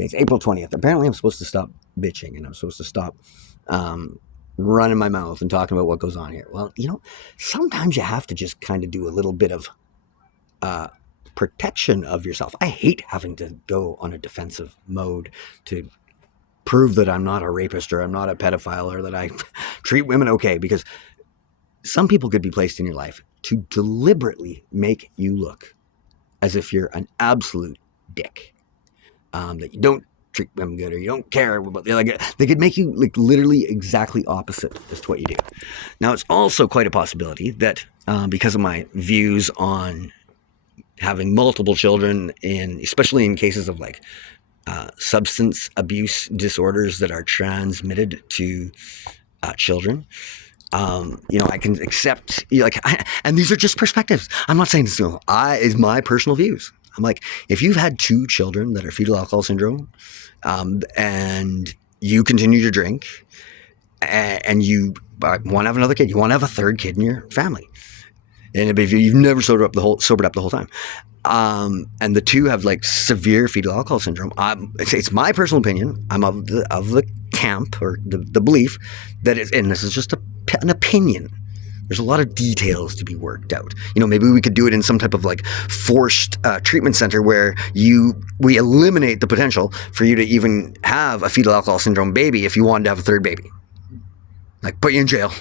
Okay, it's April 20th. Apparently I'm supposed to stop bitching and I'm supposed to stop running my mouth and talking about what goes on here. Well, sometimes you have to just kind of do a little bit of protection of yourself. I hate having to go on a defensive mode to prove that I'm not a rapist or I'm not a pedophile or that I treat women okay, because some people could be placed in your life to deliberately make you look as if you're an absolute dick, that you don't treat women good or you don't care about, they could make you like literally exactly opposite as to what you do. Now, it's also quite a possibility that because of my views on having multiple children, especially in cases of like substance abuse disorders that are transmitted to children, I can accept, and these are just perspectives. I'm not saying this is my personal views. I'm like, if you've had 2 children that are fetal alcohol syndrome, and you continue to drink, and you want to have another kid, you want to have a 3rd kid in your family, and if you've never sobered up the whole time, and the 2 have like severe fetal alcohol syndrome, it's my personal opinion. I'm of the camp or the belief that and this is just an opinion. There's a lot of details to be worked out. Maybe we could do it in some type of like forced treatment center where we eliminate the potential for you to even have a fetal alcohol syndrome baby if you wanted to have a 3rd baby. Like put you in jail,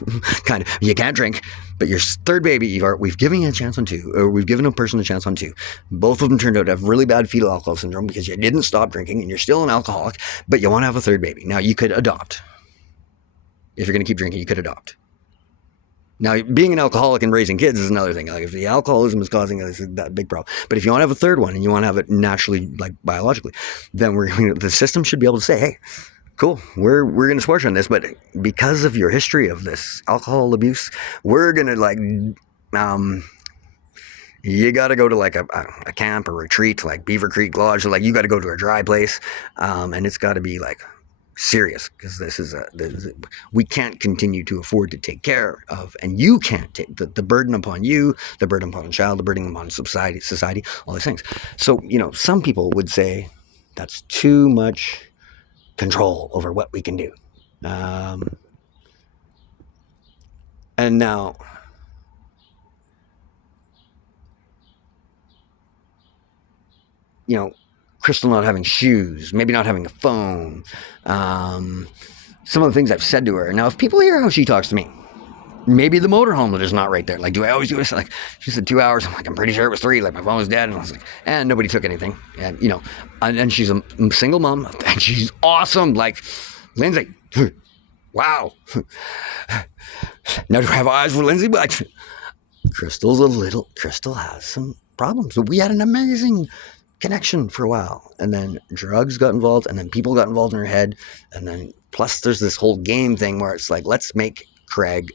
kind of. You can't drink, but your 3rd baby, we've given you a chance on 2, or we've given a person a chance on 2. Both of them turned out to have really bad fetal alcohol syndrome because you didn't stop drinking and you're still an alcoholic, but you want to have a 3rd baby. Now, you could adopt. If you're going to keep drinking, you could adopt. Now, being an alcoholic and raising kids is another thing. Like if the alcoholism is causing that big problem, but if you want to have a 3rd one and you want to have it naturally, like biologically, then the system should be able to say, hey, cool, we're going to support you on this, but because of your history of this alcohol abuse, we're going to you got to go to like a camp or retreat, like Beaver Creek Lodge, so like you got to go to a dry place, and it's got to be like serious, because this we can't continue to afford to take care of, and you can't take the burden upon you, the burden upon the child, the burden upon society, all these things. So, some people would say that's too much control over what we can do. And now, Crystal not having shoes, maybe not having a phone, some of the things I've said to her. Now, if people hear how she talks to me, maybe the motorhome that is not right there. Like, do I always do this? Like, she said 2 hours. I'm like, I'm pretty sure it was 3. Like, my phone was dead. And I was like, and nobody took anything. And, and she's a single mom, and she's awesome. Like, Lindsay, wow. Now, do I have eyes for Lindsay? But Crystal has some problems. But we had an amazing connection for a while, and then drugs got involved, and then people got involved in her head, and then plus there's this whole game thing where it's like, let's make Craig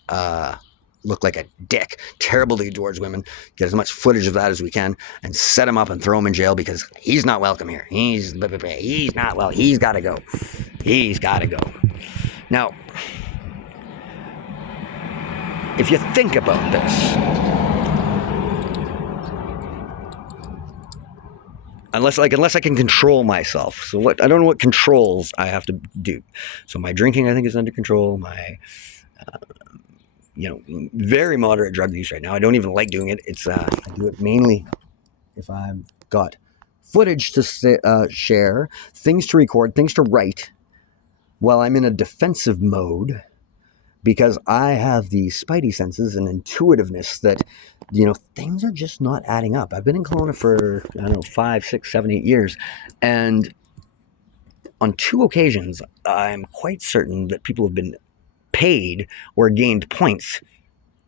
look like a dick, terribly towards women, get as much footage of that as we can, and set him up and throw him in jail because he's not welcome here. He's not well. He's got to go. Now, if you think about this, unless I can control myself. So I don't know what controls I have to do. So my drinking, I think, is under control. My, very moderate drug use right now. I don't even like doing it. I do it mainly if I've got footage to share, things to record, things to write while I'm in a defensive mode, because I have the spidey senses and intuitiveness that, things are just not adding up. I've been in Kelowna for, 5, 6, 7, 8 years. And on 2 occasions, I'm quite certain that people have been paid or gained points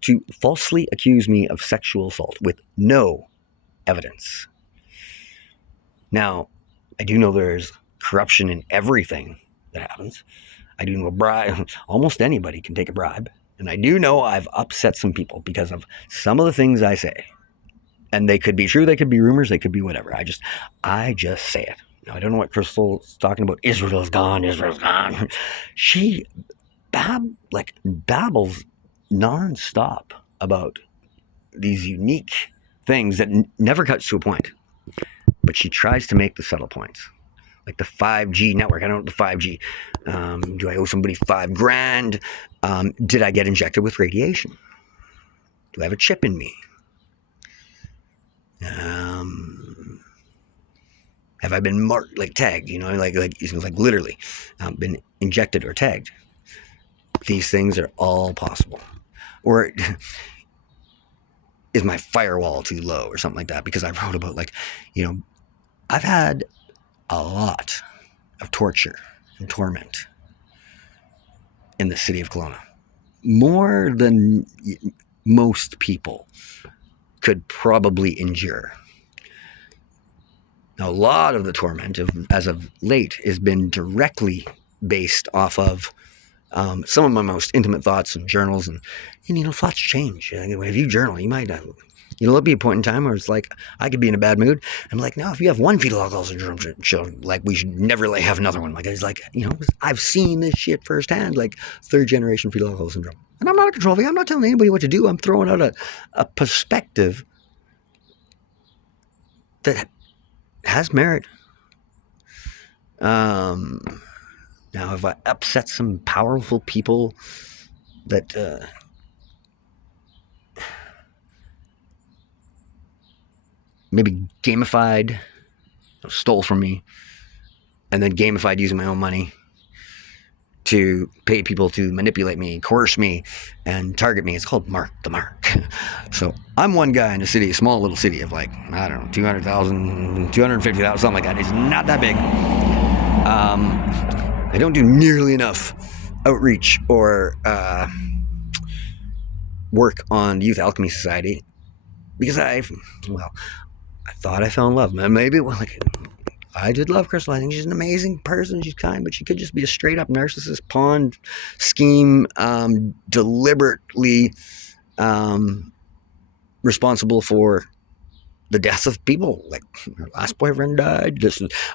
to falsely accuse me of sexual assault with no evidence. Now, I do know there's corruption in everything that happens. I do know a bribe. Almost anybody can take a bribe. And I do know I've upset some people because of some of the things I say. And they could be true, they could be rumors, they could be whatever. I just say it. Now, I don't know what Crystal's talking about. Israel's gone. She babbles nonstop about these unique things that never cuts to a point. But she tries to make the subtle points. like the 5G network. I don't know the 5G. Do I owe somebody $5,000? Did I get injected with radiation? Do I have a chip in me? Have I been marked, like tagged? Like literally been injected or tagged? These things are all possible. Or is my firewall too low or something like that? Because I wrote about I've had a lot of torture and torment in the city of Kelowna. More than most people could probably endure. Now, a lot of the torment, as of late, has been directly based off of some of my most intimate thoughts and journals. And thoughts change. If you journal, you might... there'll be a point in time where it's like, I could be in a bad mood. I'm like, no, if you have one fetal alcohol syndrome, like, we should never have another one. Like, it's like, I've seen this shit firsthand, like 3rd generation fetal alcohol syndrome. And I'm not a control freak. I'm not telling anybody what to do. I'm throwing out a perspective that has merit. Now, if I upset some powerful people that maybe gamified, stole from me, and then gamified using my own money to pay people to manipulate me, coerce me, and target me. It's called Mark the Mark. So I'm one guy in a city, a small little city of like, I don't know, 200,000, 250,000, something like that. It's not that big. I don't do nearly enough outreach or work on the Youth Alchemy Society because I thought I fell in love. Maybe I did love Crystal. I think she's an amazing person. She's kind, but she could just be a straight up narcissist, pawn scheme, deliberately responsible for the death of people. Like, her last boyfriend died.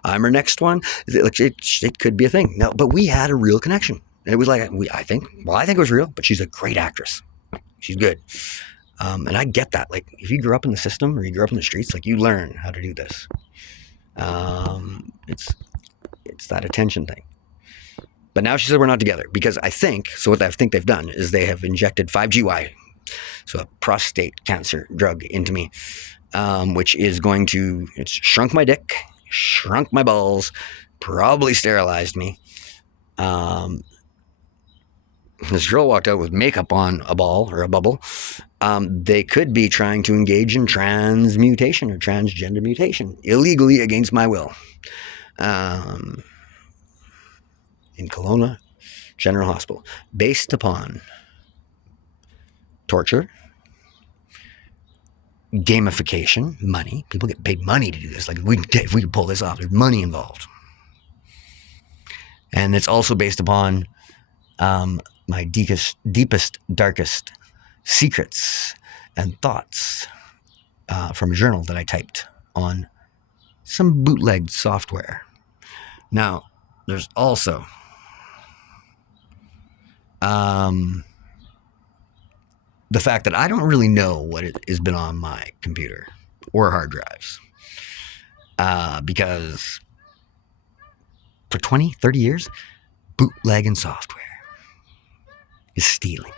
I'm her next one. It could be a thing. No, but we had a real connection. It was like, I think it was real, but she's a great actress. She's good. And I get that. Like, if you grew up in the system or you grew up in the streets, like, you learn how to do this. It's that attention thing. But now she said we're not together because what I think they've done is they have injected 5GY, so a prostate cancer drug, into me, which is it's shrunk my dick, shrunk my balls, probably sterilized me. This girl walked out with makeup on a ball or a bubble. They could be trying to engage in transmutation or transgender mutation illegally against my will. In Kelowna General Hospital, based upon torture, gamification, money. People get paid money to do this. Like, if we could pull this off, there's money involved. And it's also based upon my deepest, darkest secrets and thoughts from a journal that I typed on some bootlegged software. Now, there's also the fact that I don't really know what has been on my computer or hard drives because for 20, 30 years, bootlegging software is stealing.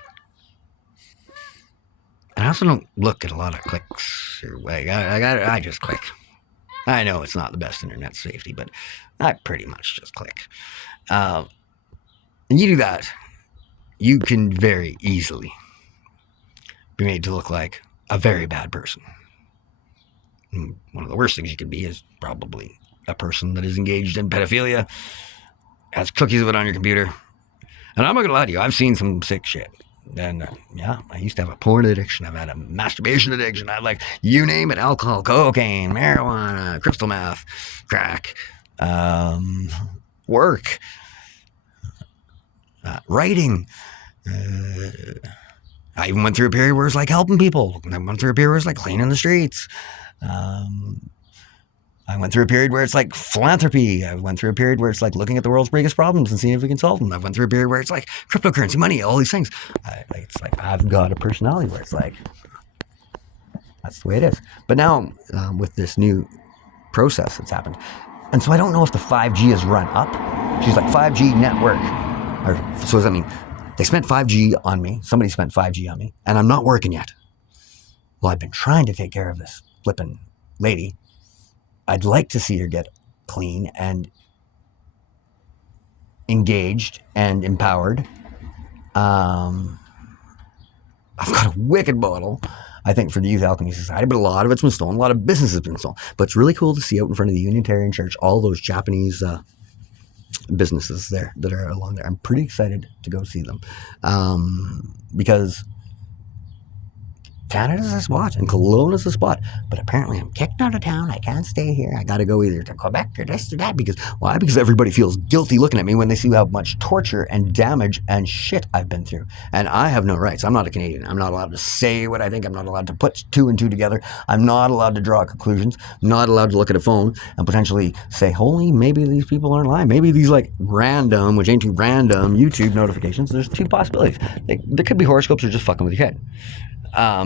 And I also don't look at a lot of clicks or I just click. I know it's not the best internet safety, but I pretty much just click. And you do that, you can very easily be made to look like a very bad person. And one of the worst things you could be is probably a person that is engaged in pedophilia, has cookies of it on your computer. And I'm not gonna lie to you, I've seen some sick shit. And I used to have a porn addiction. I've had a masturbation addiction. I like, you name it, alcohol, cocaine, marijuana, crystal meth, crack, work, writing. I even went through a period where it was like helping people. I went through a period where it was like cleaning the streets. I went through a period where it's like philanthropy. I went through a period where it's like looking at the world's biggest problems and seeing if we can solve them. I went through a period where it's like cryptocurrency, money, all these things. It's like I've got a personality where it's like, that's the way it is. But now with this new process that's happened, And so I don't know if the 5G has run up. She's like, 5G network. So does that mean they spent 5G on me? Somebody spent 5G on me, and I'm not working yet. Well, I've been trying to take care of this flippin' lady. I'd like to see her get clean and engaged and empowered. I've got a wicked bottle, I think, for the Youth Alchemy Society, but a lot of it's been stolen. A lot of business has been stolen. But it's really cool to see out in front of the Unitarian Church all those Japanese businesses there that are along there. I'm pretty excited to go see them because Canada's a spot and Kelowna's a spot, but apparently I'm kicked out of town. I can't stay here. I got to go either to Quebec or this or that. Because why? Because everybody feels guilty looking at me when they see how much torture and damage and shit I've been through. And I have no rights. I'm not a Canadian. I'm not allowed to say what I think. I'm not allowed to put two and two together. I'm not allowed to draw conclusions. I'm not allowed to look at a phone and potentially say, holy, maybe these people aren't lying. Maybe these like random, which ain't too random, YouTube notifications. There's two possibilities. There could be horoscopes or just fucking with your head.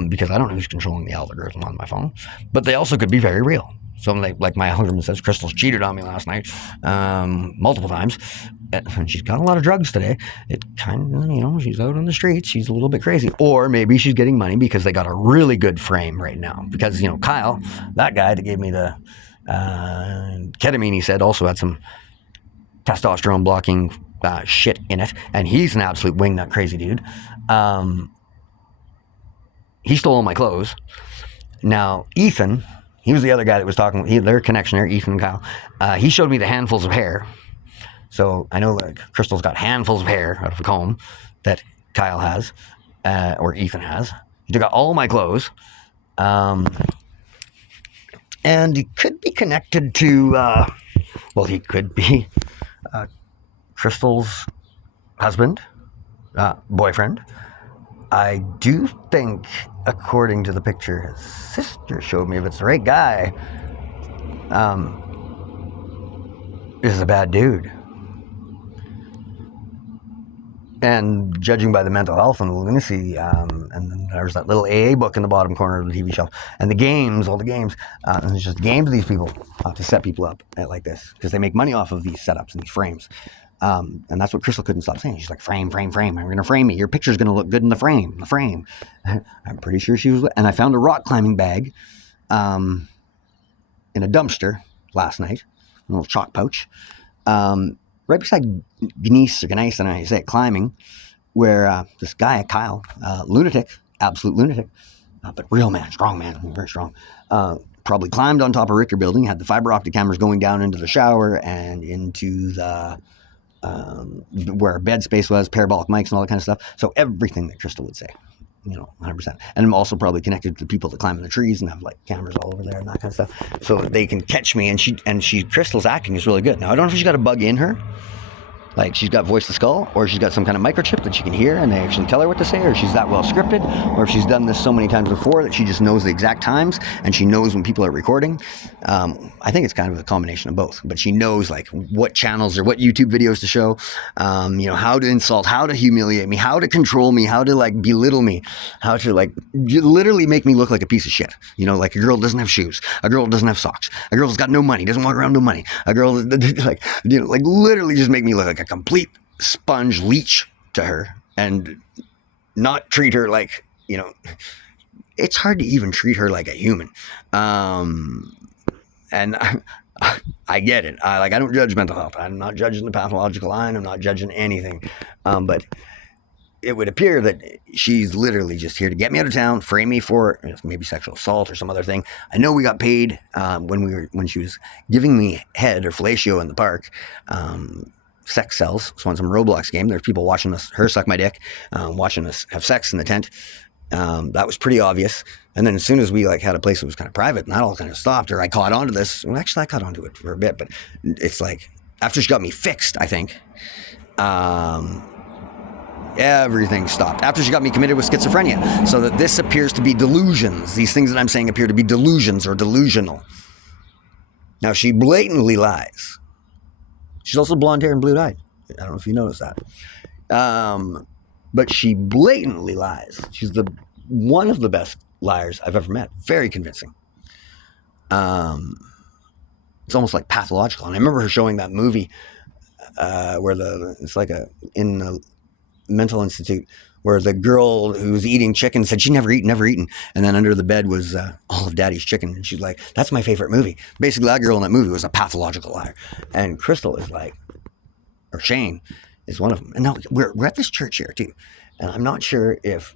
Because I don't know who's controlling the algorithm on my phone, but they also could be very real. So like my husband says, Crystal's cheated on me last night, multiple times, and she's got a lot of drugs today. It kind of, she's out on the streets. She's a little bit crazy, or maybe she's getting money because they got a really good frame right now. Because Kyle, that guy that gave me the ketamine, he said also had some testosterone blocking shit in it, and he's an absolute wingnut crazy dude. He stole all my clothes. Now, Ethan, he was the other guy that was talking, their connection there, Ethan and Kyle. He showed me the handfuls of hair. So I know like Crystal's got handfuls of hair out of a comb that Kyle has, or Ethan has. He took out all my clothes. And he could be connected to, he could be Crystal's husband, boyfriend. I do think, according to the picture his sister showed me, if it's the right guy, this is a bad dude. And judging by the mental health and the lunacy, and then there's that little AA book in the bottom corner of the TV shelf, and the games, all the games, and it's just games of these people to set people up like this, because they make money off of these setups and these frames. And that's what Crystal couldn't stop saying. She's like, frame. I'm going to frame me. Your picture's going to look good in the frame. I'm pretty sure she was. And I found a rock climbing bag in a dumpster last night, a little chalk pouch, right beside Gneiss, I don't know how you say it, climbing, where this guy, Kyle, lunatic, absolute lunatic, but real man, strong man, very strong, probably climbed on top of Ricker Building, had the fiber optic cameras going down into the shower and into the where our bed space was, parabolic mics and all that kind of stuff. So everything that Crystal would say, 100%. And I'm also probably connected to the people that climb in the trees and have like cameras all over there and that kind of stuff, so that they can catch me. And Crystal's acting is really good. Now I don't know if she's got a bug in her, like she's got voice to skull, or she's got some kind of microchip that she can hear and they actually tell her what to say, or she's that well scripted, or if she's done this so many times before that she just knows the exact times and she knows when people are recording. I think it's kind of a combination of both, but she knows like what channels or what YouTube videos to show, how to insult, how to humiliate me, how to control me, how to like belittle me, how to like literally make me look like a piece of shit. Like a girl doesn't have shoes, a girl doesn't have socks, a girl's got no money, doesn't walk around with no money, a girl like literally just make me look like a complete sponge leech to her, and not treat her like, it's hard to even treat her like a human. And I get it. I don't judge mental health. I'm not judging the pathological line. I'm not judging anything. But it would appear that she's literally just here to get me out of town, frame me for maybe sexual assault or some other thing. I know we got paid when she was giving me head or fellatio in the park. Sex sells. So on some Roblox game, there's people watching her suck my dick, watching us have sex in the tent. That was pretty obvious. And then as soon as we had a place that was kind of private, and that all kind of stopped, or I caught onto this. Well, actually, I caught onto it for a bit, but it's like after she got me fixed, I think, everything stopped. After she got me committed with schizophrenia, so that this appears to be delusions. These things that I'm saying appear to be delusions or delusional. Now she blatantly lies. She's also blonde hair and blue-eyed. I don't know if you noticed that. But she blatantly lies. She's one of the best liars I've ever met. Very convincing. It's almost like pathological. And I remember her showing that movie where it's like in a mental institute where the girl who was eating chicken said she never eaten. And then under the bed was all of Daddy's chicken. And she's like, that's my favorite movie. Basically, that girl in that movie was a pathological liar. And Crystal is like, or Shane is one of them. And now we're at this church here too. And I'm not sure if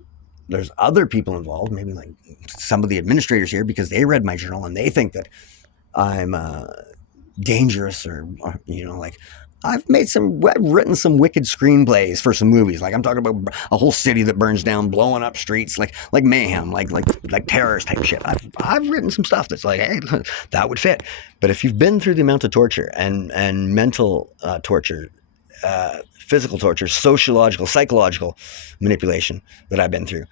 there's other people involved, maybe like some of the administrators here, because they read my journal and they think that I'm dangerous or like I've written some wicked screenplays for some movies. Like I'm talking about a whole city that burns down, blowing up streets, like mayhem, like terrorist type shit. I've written some stuff that's like, hey, that would fit. But if you've been through the amount of torture and mental torture, physical torture, sociological, psychological manipulation that I've been through,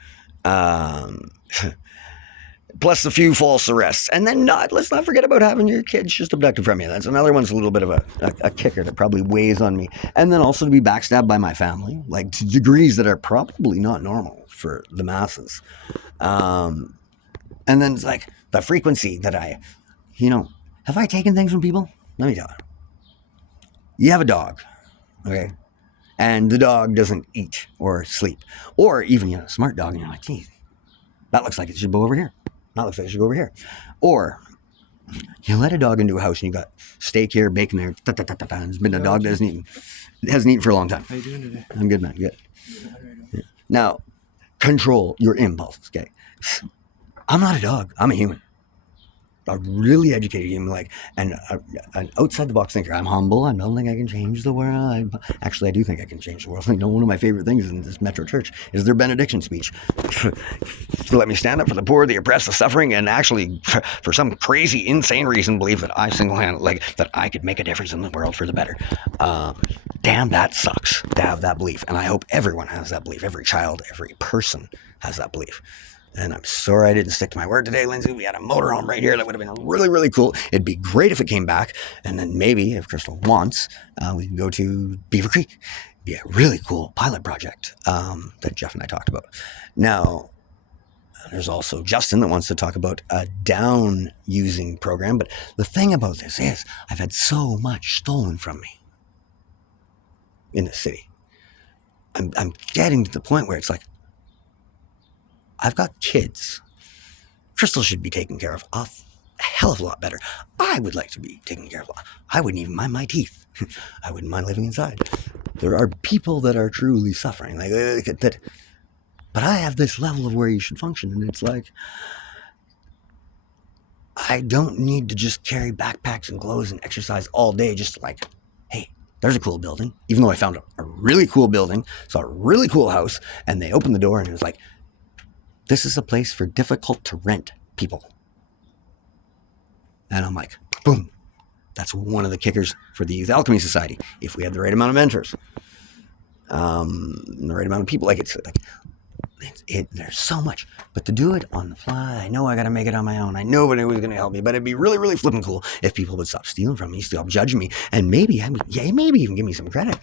plus a few false arrests, and then let's not forget about having your kids just abducted from you. That's another one's a little bit of a kicker that probably weighs on me. And then also to be backstabbed by my family, like to degrees that are probably not normal for the masses. And then it's like the frequency that have I taken things from people? Let me tell you. You have a dog, okay? And the dog doesn't eat or sleep. Or even a smart dog, and you're like, geez, that looks like it should go over here. That looks like it should go over here. Or you let a dog into a house and you got steak here, bacon there, and it's been a dog that hasn't eaten for a long time. How you doing today? I'm good, man. Good. Yeah. Now, control your impulses, okay? I'm not a dog. I'm a human. A really educated human, an outside the box thinker. I'm humble. I don't think I can change the world. I do think I can change the world. One of my favorite things in this Metro Church is their benediction speech. To let me stand up for the poor, the oppressed, the suffering, and actually, for some crazy, insane reason, believe that I single-handedly, that I could make a difference in the world for the better. Damn, that sucks to have that belief, and I hope everyone has that belief. Every child, every person has that belief. And I'm sorry I didn't stick to my word today, Lindsay. We had a motorhome right here that would have been really, really cool. It'd be great if it came back. And then maybe, if Crystal wants, we can go to Beaver Creek. It'd be a really cool pilot project that Jeff and I talked about. Now, there's also Justin that wants to talk about a down using program. But the thing about this is I've had so much stolen from me in the city. I'm getting to the point where it's like, I've got kids. Crystal should be taken care of a hell of a lot better. I would like to be taken care of. I wouldn't even mind my teeth. I wouldn't mind living inside. There are people that are truly suffering like that. But I have this level of where you should function, and it's like I don't need to just carry backpacks and clothes and exercise all day. Just like, hey, there's a cool building. Even though I found a really cool building, saw a really cool house, and they opened the door, and it was like, this is a place for difficult to rent people. And I'm like, boom. That's one of the kickers for the Youth Alchemy Society. If we had the right amount of mentors, the right amount of people, there's so much. But to do it on the fly, I know I got to make it on my own. I know nobody was going to help me, but it'd be really, really flipping cool if people would stop stealing from me, stop judging me, and maybe even give me some credit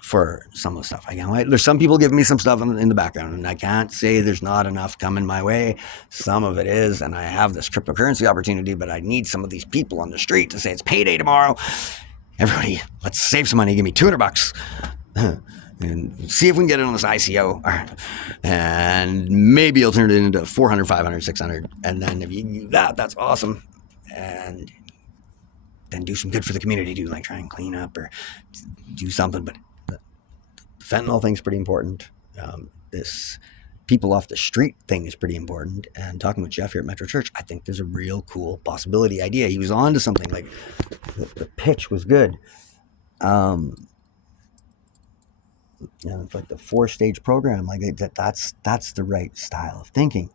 for some of the stuff. There's some people giving me some stuff in the background, and I can't say there's not enough coming my way. Some of it is, and I have this cryptocurrency opportunity, but I need some of these people on the street to say it's payday tomorrow. Everybody, let's save some money. Give me $200. And see if we can get it on this ICO, and maybe I'll turn it into 400, 500, 600, and then if you do that, that's awesome, and then do some good for the community, try and clean up or do something. But the fentanyl thing's pretty important. This people off the street thing is pretty important, and talking with Jeff here at Metro Church, I think there's a real cool possibility idea. He was on to something, like the pitch was good. It's like the 4-stage program, that's the right style of thinking.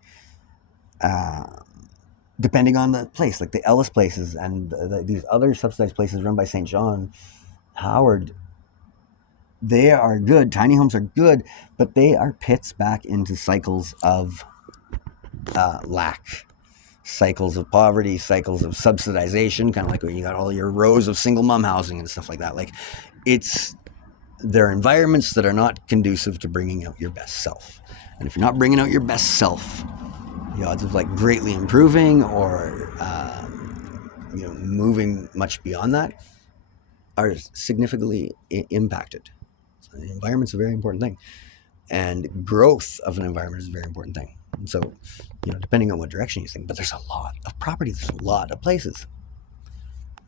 Depending on the place, like the Ellis places and these other subsidized places run by St. John Howard, they are good. Tiny homes are good, but they are pits back into cycles of lack, cycles of poverty, cycles of subsidization, kind of like when you got all your rows of single mom housing and stuff like that. They're environments that are not conducive to bringing out your best self. And if you're not bringing out your best self, the odds of greatly improving or moving much beyond that are significantly impacted. So the environment's a very important thing, and growth of an environment is a very important thing. And so, depending on what direction you think, but there's a lot of property, there's a lot of places,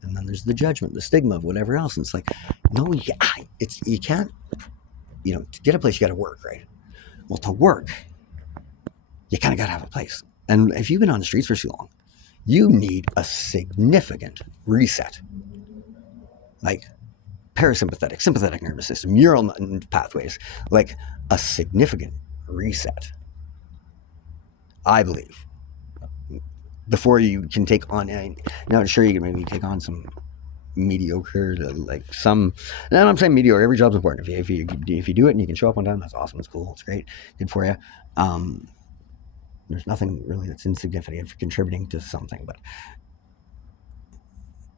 and then there's the judgment, the stigma of whatever else. And it's like, no, you can't. To get a place, you got to work, right? Well, to work, you kind of got to have a place. And if you've been on the streets for too long, you need a significant reset, like parasympathetic, sympathetic nervous system, neural pathways, like a significant reset, I believe, before you can take on. Now, sure, you can maybe take on some mediocre, like some. And I'm saying mediocre. Every job's important. If you do it and you can show up on time, that's awesome. It's cool. It's great. Good for you. There's nothing really that's insignificant for contributing to something, but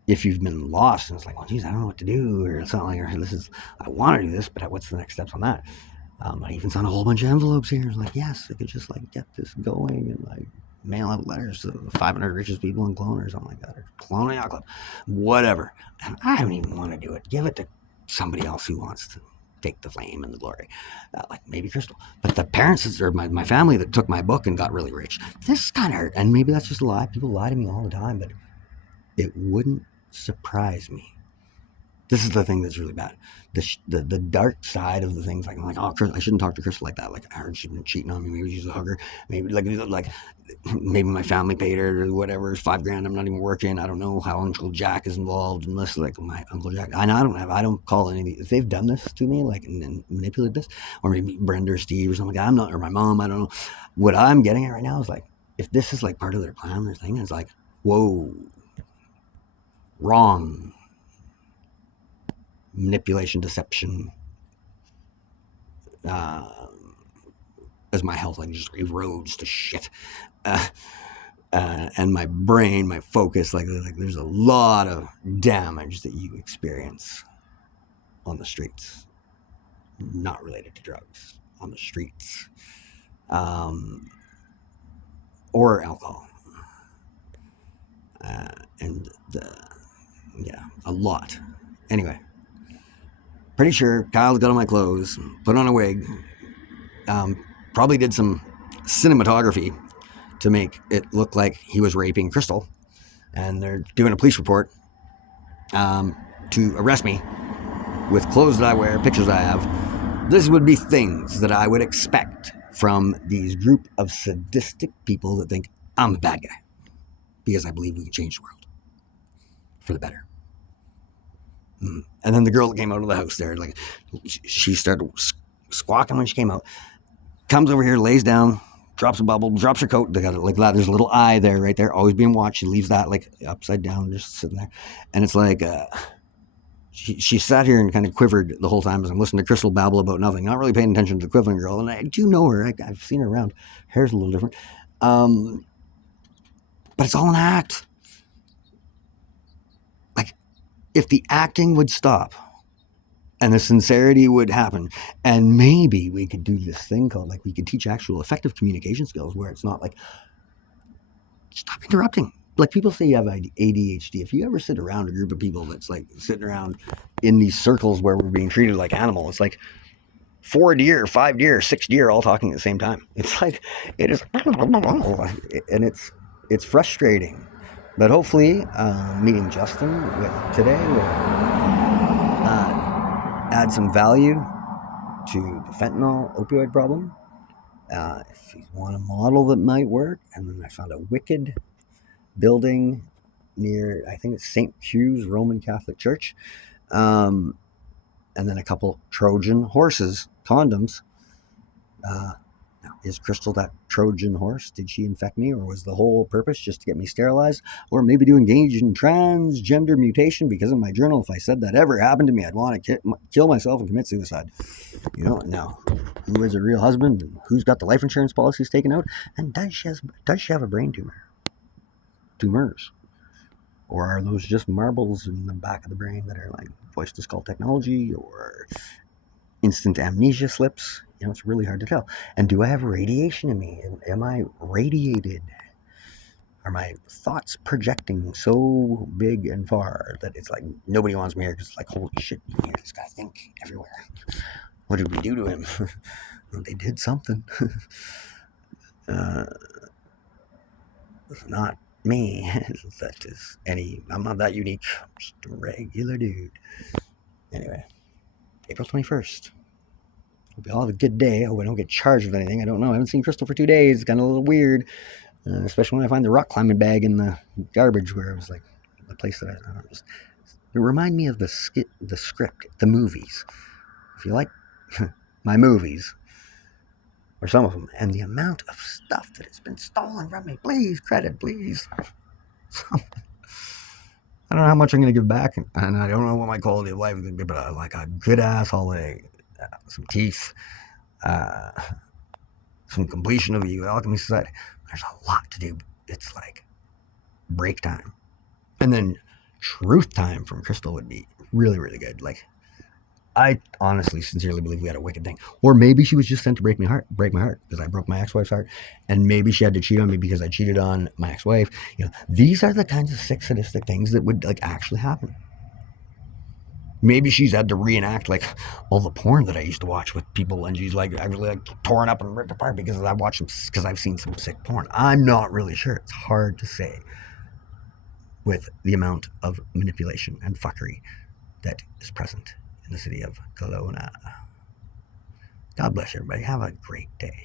if you've been lost and it's like, well, geez, I don't know what to do, or something like, or I want to do this, but what's the next steps on that? I even found a whole bunch of envelopes here. It's like, yes, I could just like get this going and like mail out letters to the 500 richest people in Kelowna or something like that, or Kelowna Yacht Club, whatever. And I don't even want to do it. Give it to somebody else who wants to take the fame and the glory, like maybe Crystal. But the parents or my family that took my book and got really rich, this kind of hurt. And maybe that's just a lie. People lie to me all the time, but it wouldn't surprise me. This is the thing that's really bad. The dark side of the things, like I'm like, oh, I shouldn't talk to Crystal like that. Like, I heard she's been cheating on me. Maybe she's a hugger. Maybe maybe my family paid her or whatever. It's $5,000. I'm not even working. I don't know how Uncle Jack is involved, unless like my Uncle Jack. I don't call any of these. If they've done this to me, like and manipulated this, or maybe Brenda or Steve or something like that, I'm not, or my mom. I don't know. What I'm getting at right now is like, if this is like part of their plan, their thing, it's like, whoa, wrong. Manipulation, deception, as my health like just erodes to shit, and my brain, my focus, like there's a lot of damage that you experience on the streets, not related to drugs, on the streets, or alcohol, and a lot. Anyway. Pretty sure Kyle's got on my clothes, put on a wig, probably did some cinematography to make it look like he was raping Crystal, and they're doing a police report to arrest me with clothes that I wear, pictures I have. This would be things that I would expect from these group of sadistic people that think I'm the bad guy because I believe we can change the world for the better. And then the girl that came out of the house there, like, she started squawking when she came out, comes over here, lays down, drops a bubble, drops her coat. They got it like that. There's a little eye there, right there, always being watched. She leaves that like upside down, just sitting there. And it's like, she sat here and kind of quivered the whole time as I'm listening to Crystal babble about nothing, not really paying attention to the quivering girl. And I do know her. I've seen her around. Hair's a little different. But it's all an act. If the acting would stop and the sincerity would happen, and maybe we could do this thing called, like, we could teach actual effective communication skills where it's not like, stop interrupting. Like, people say you have ADHD. If you ever sit around a group of people that's like sitting around in these circles where we're being treated like animals, it's like 4 deer, 5 deer, 6 deer all talking at the same time. It's like, it is, and it's frustrating. But hopefully, meeting Justin today will add some value to the fentanyl opioid problem. If you want a model that might work, and then I found a wicked building near, I think it's St. Hugh's Roman Catholic Church, and then a couple Trojan horses, condoms. Is Crystal that Trojan horse? Did she infect me, or was the whole purpose just to get me sterilized, or maybe to engage in transgender mutation? Because in my journal, if I said that ever happened to me, I'd want to kill myself and commit suicide. Now, who is a real husband? And who's got the life insurance policies taken out? And does she have a brain tumor? Tumors. Or are those just marbles in the back of the brain that are like voice-to-skull technology, or instant amnesia slips? It's really hard to tell. And do I have radiation in me? Am I radiated Are my thoughts projecting so big and far that it's like nobody wants me here because it's like, holy shit, you hear this guy think everywhere. What did we do to him? Well, they did something. uh, it's not me. That is I'm not that unique. I'm just a regular dude. Anyway, April 21st. Hope we all have a good day. I hope I don't get charged with anything. I don't know. I haven't seen Crystal for 2 days. It's kind of a little weird. Especially when I find the rock climbing bag in the garbage where it was like the place that I don't know. It reminded me of the script, the movies. If you like my movies, or some of them, and the amount of stuff that has been stolen from me, please, credit, please. I don't know how much I'm going to give back, and I don't know what my quality of life is going to be, but I like a good ass holiday, some teeth, some completion of the Alchemy Society. There's a lot to do. It's like break time. And then truth time from Crystal would be really, really good. Like, I honestly, sincerely believe we had a wicked thing. Or maybe she was just sent to break my heart, because I broke my ex-wife's heart. And maybe she had to cheat on me because I cheated on my ex-wife. These are the kinds of sick, sadistic things that would like actually happen. Maybe she's had to reenact like all the porn that I used to watch with people, and she's like actually like torn up and ripped apart because I watched them, because I've seen some sick porn. I'm not really sure. It's hard to say with the amount of manipulation and fuckery that is present in the city of Kelowna. God bless everybody. Have a great day.